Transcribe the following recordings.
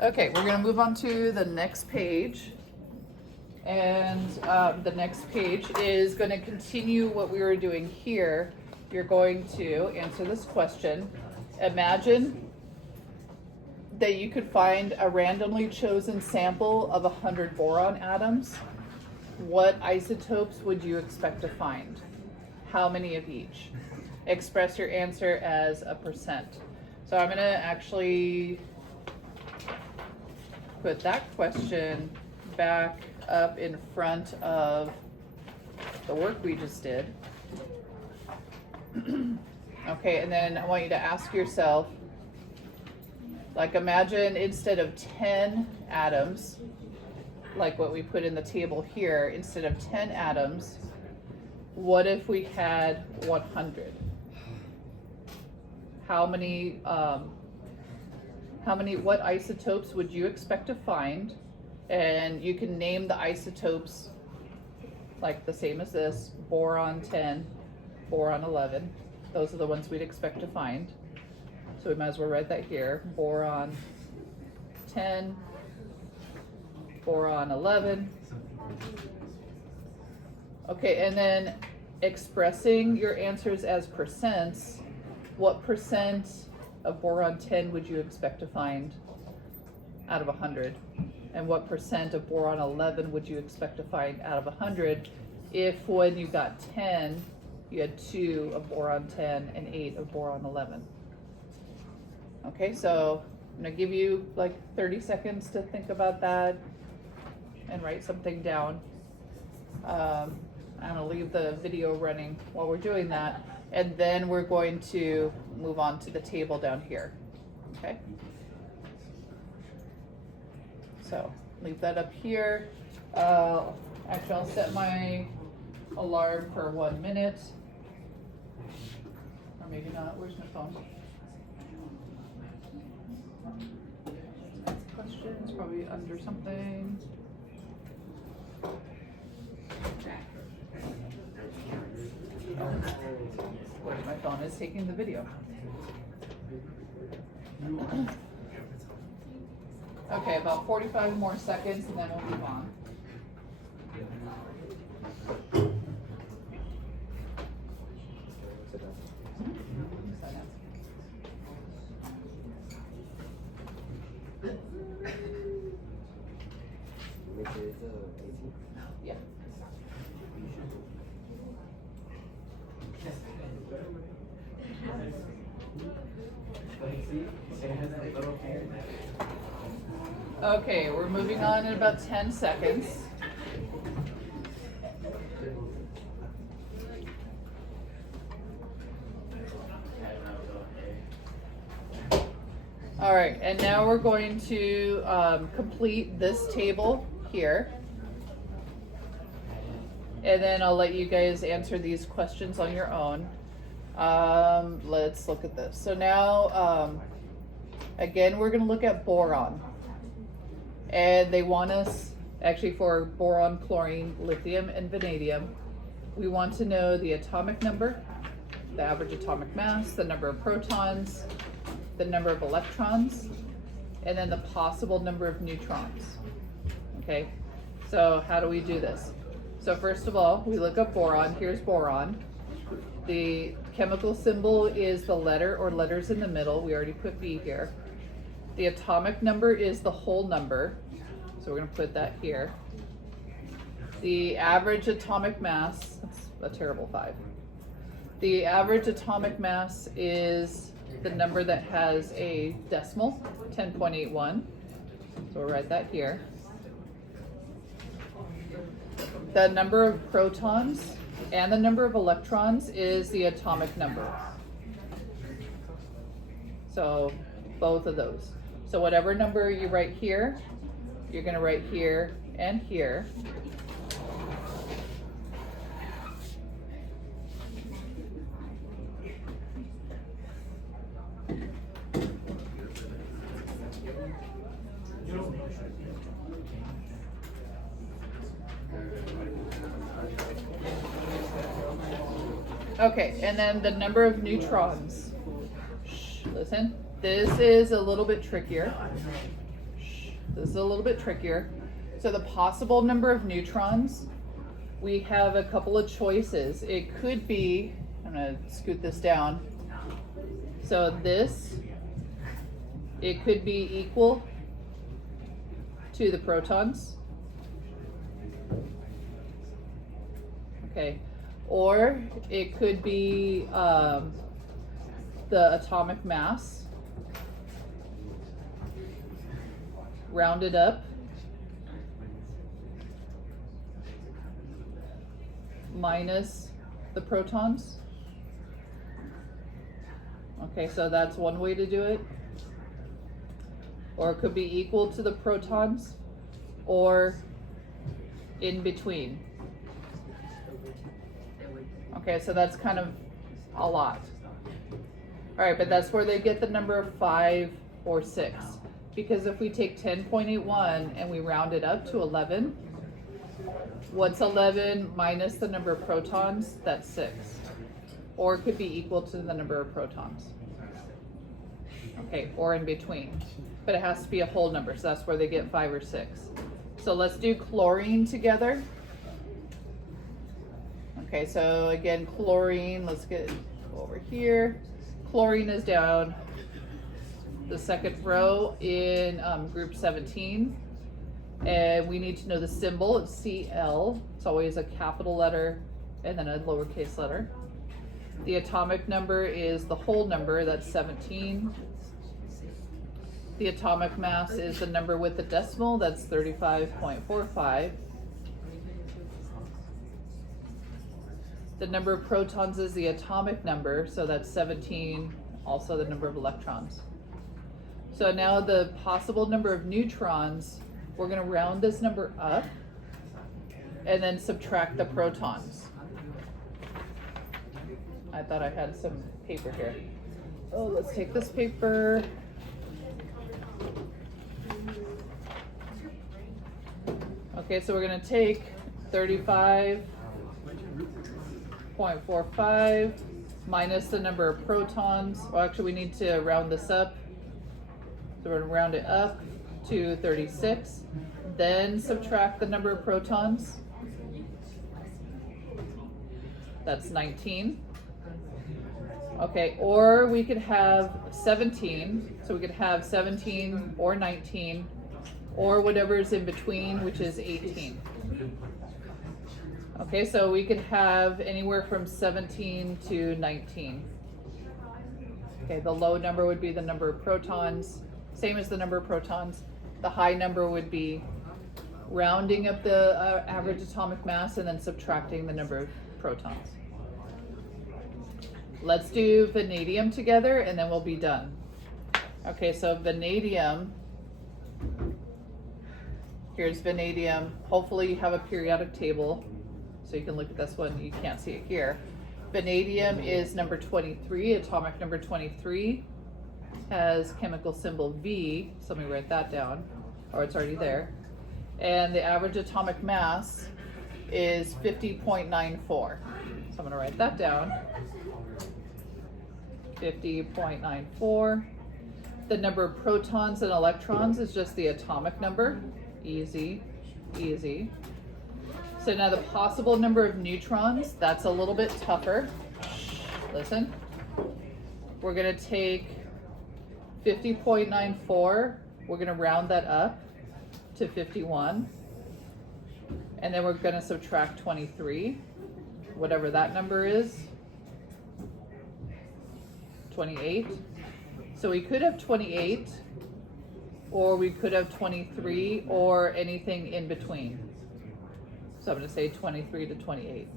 Okay, we're gonna move on to the next page. And the next page is gonna continue what we were doing here. You're going to answer this question. Imagine that you could find a randomly chosen sample of 100 boron atoms. What isotopes would you expect to find? How many of each? Express your answer as a percent. So I'm gonna actually put that question back up in front of the work we just did. Okay, and then I want you to ask yourself, like imagine instead of 10 atoms, like what we put in the table here, instead of 10 atoms, what if we had 100? What isotopes would you expect to find? And you can name the isotopes like the same as this: boron 10, boron 11. Those are the ones we'd expect to find. So we might as well write that here: boron 10, boron 11. Okay, and then expressing your answers as percents, what percent of boron 10 would you expect to find out of 100? And what percent of boron 11 would you expect to find out of 100 if when you got 10, you had 2 of boron 10 and 8 of boron 11? Okay, so I'm gonna give you like 30 seconds to think about that and write something down. I'm gonna leave the video running while we're doing that, and then we're going to move on to the table down here, okay? So leave that up here. Actually, I'll set my alarm for 1 minute. Or maybe not. Where's my phone? Questions, probably under something. Where's my phone? It's taking the video. Okay, about 45 more seconds and then we'll move on. Yeah. Okay, we're moving on in about 10 seconds. All right, and now we're going to complete this table here. And then I'll let you guys answer these questions on your own. Let's look at this. So now, again, we're going to look at boron. And they want us, actually for boron, chlorine, lithium, and vanadium, we want to know the atomic number, the average atomic mass, the number of protons, the number of electrons, and then the possible number of neutrons. Okay, so how do we do this? So first of all, we look up boron. Here's boron. The chemical symbol is the letter or letters in the middle. We already put B here. The atomic number is the whole number, so we're going to put that here. The average atomic mass, that's a terrible 5. The average atomic mass is the number that has a decimal, 10.81. So we'll write that here. The number of protons and the number of electrons is the atomic number. So both of those. So whatever number you write here, you're going to write here and here. Okay, and then the number of neutrons. Shh, listen, this is a little bit trickier. Shh. This is a little bit trickier. So the possible number of neutrons, we have a couple of choices. It could be, I'm gonna scoot this down. So this, it could be equal to the protons. Okay, or it could be the atomic mass rounded up minus the protons. Okay, so that's one way to do it. Or it could be equal to the protons or in between. Okay, so that's kind of a lot. All right, but that's where they get the number of 5 or 6. Because if we take 10.81 and we round it up to 11, what's 11 minus the number of protons? That's 6. Or it could be equal to the number of protons. Okay, or in between. But it has to be a whole number, so that's where they get 5 or 6. So let's do chlorine together. Okay, so again, chlorine, let's get over here. Chlorine is down the second row in group 17. And we need to know the symbol. It's Cl. It's always a capital letter and then a lowercase letter. The atomic number is the whole number, that's 17. The atomic mass is the number with the decimal, that's 35.45. The number of protons is the atomic number, so that's 17, also the number of electrons. So now the possible number of neutrons, we're going to round this number up and then subtract the protons. I thought I had some paper here. Oh, let's take this paper. Okay, so we're going to take 35.45 minus the number of protons. Well, actually, we need to round this up. So we're going to round it up to 36. Then subtract the number of protons. That's 19. Okay, or we could have 17. So we could have 17 or 19, or whatever's in between, which is 18. Okay, so we could have anywhere from 17 to 19. Okay, the low number would be the number of protons, same as the number of protons. The high number would be rounding up the average atomic mass and then subtracting the number of protons. Let's do vanadium together and then we'll be done. Okay, so vanadium, here's vanadium. Hopefully you have a periodic table so you can look at this one. You can't see it here. Vanadium is number 23, atomic number 23, has chemical symbol V, so let me write that down, or it's already there. And the average atomic mass is 50.94. So I'm gonna write that down. 50.94. The number of protons and electrons is just the atomic number. Easy, easy. So now the possible number of neutrons, that's a little bit tougher. Listen. We're gonna take 50.94, we're gonna round that up to 51. And then we're gonna subtract 23, whatever that number is. 28. So we could have 28, or we could have 23, or anything in between. So I'm going to say 23 to 28.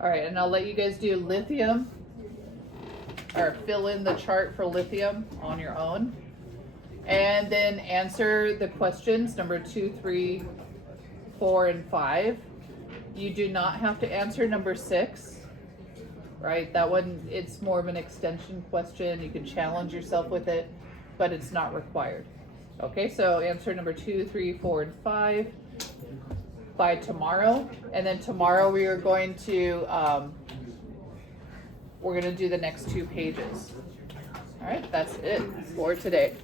All right, and I'll let you guys do lithium, or fill in the chart for lithium on your own. And then answer the questions number 2, 3, 4, and 5. You do not have to answer number 6. Right, that one, it's more of an extension question. You can challenge yourself with it, but it's not required. Okay, so answer number 2, 3, 4, and 5 by tomorrow. And then tomorrow we are going to do the next 2 pages. All right. that's it for today.